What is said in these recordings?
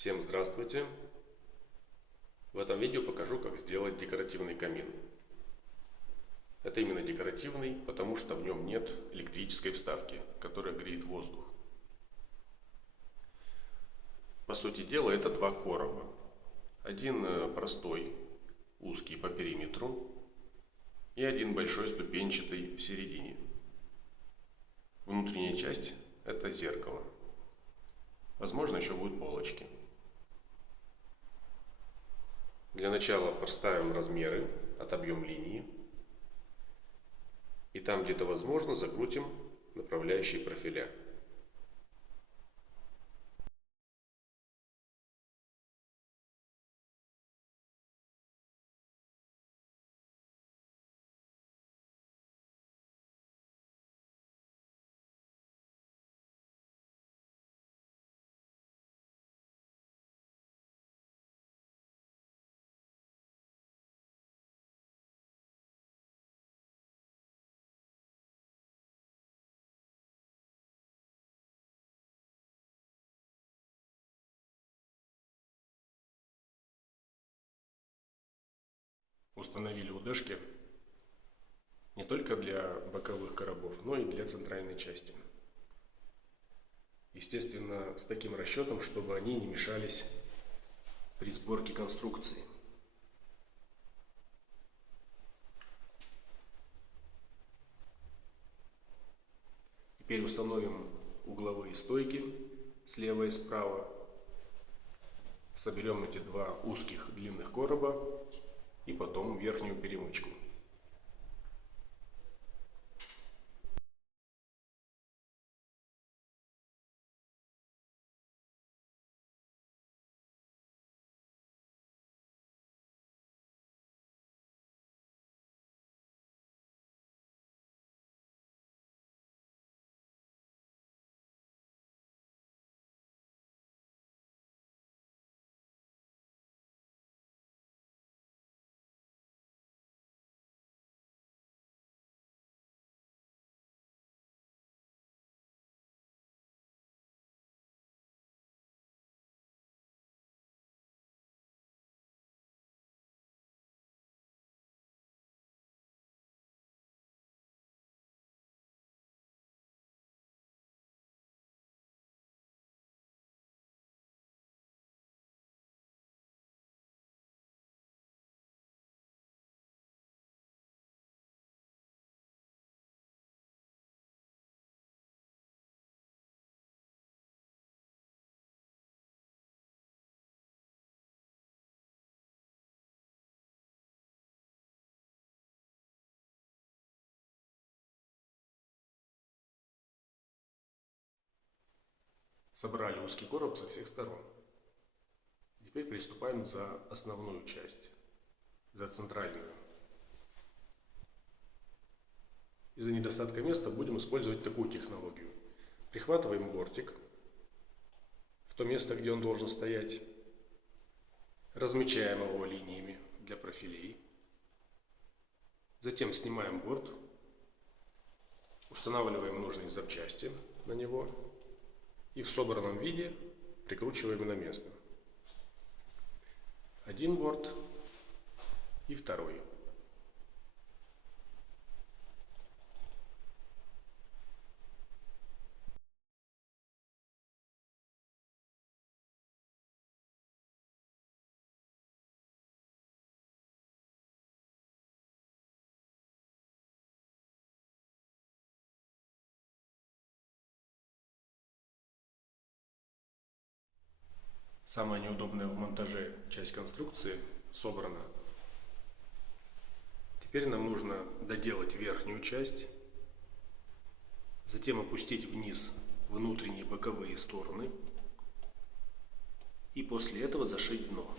Всем здравствуйте! В этом видео покажу, как сделать декоративный камин. Это именно декоративный, потому что в нем нет электрической вставки, которая греет воздух. По сути дела, это два короба. Один простой, узкий по периметру, и один большой ступенчатый в середине. Внутренняя часть – это зеркало. Возможно, еще будут полочки. Для начала поставим размеры, отобьем линии. И там, где это возможно, закрутим направляющие профиля. Установили удержки не только для боковых коробов, но и для центральной части. Естественно, с таким расчетом, чтобы они не мешались при сборке конструкции. Теперь установим угловые стойки слева и справа. Соберем эти два узких длинных короба и потом верхнюю перемычку. Собрали узкий короб со всех сторон. Теперь приступаем за основную часть, за центральную. Из-за недостатка места будем использовать такую технологию. Прихватываем бортик в то место, где он должен стоять. Размечаем его линиями для профилей. Затем снимаем борт. Устанавливаем нужные запчасти на него. И в собранном виде прикручиваем на место. Один борт и второй. Самая неудобная в монтаже часть конструкции собрана. Теперь нам нужно доделать верхнюю часть, затем опустить вниз внутренние боковые стороны и после этого зашить дно.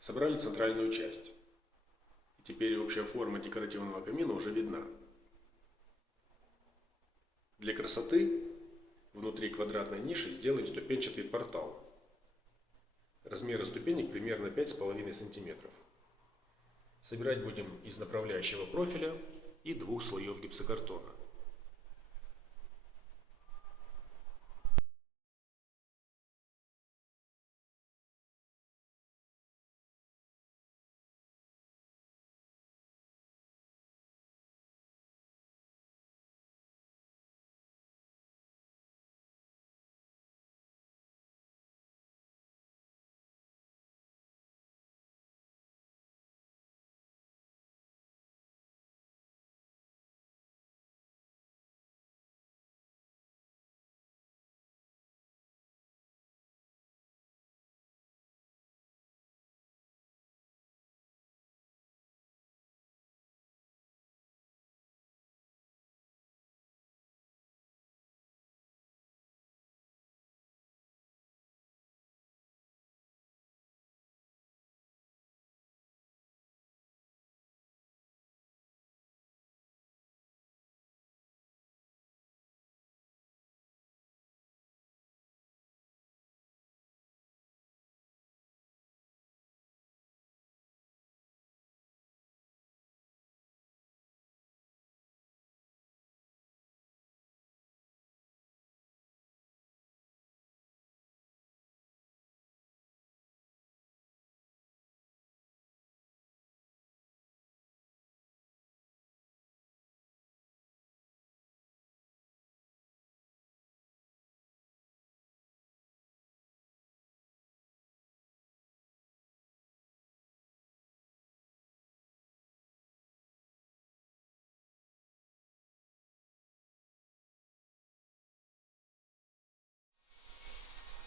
Собрали центральную часть. И теперь общая форма декоративного камина уже видна. Для красоты внутри квадратной ниши сделаем ступенчатый портал. Размеры ступенек примерно 5,5 см. Собирать будем из направляющего профиля и 2 слоев гипсокартона.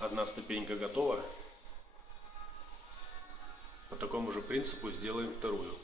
Одна ступенька готова. По такому же принципу сделаем вторую.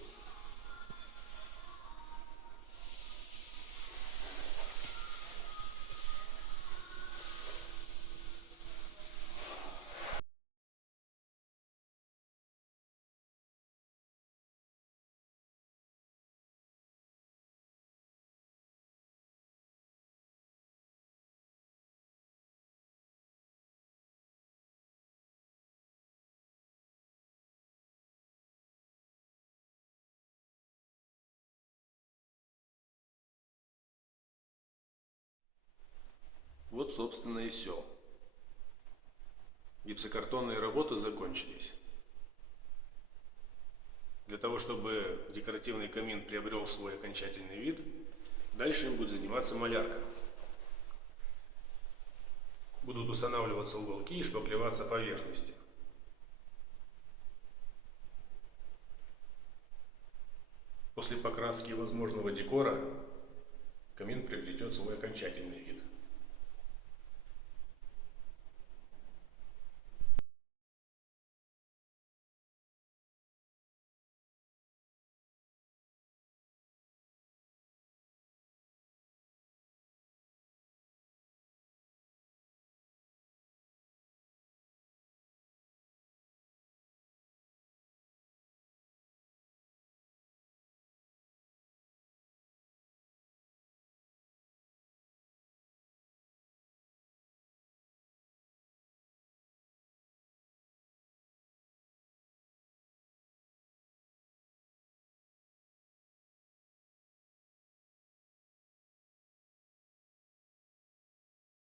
Вот, собственно, и все. Гипсокартонные работы закончились. Для того, чтобы декоративный камин приобрел свой окончательный вид, дальше им будет заниматься малярка. Будут устанавливаться уголки и шпаклеваться поверхности. После покраски возможного декора камин приобретет свой окончательный вид.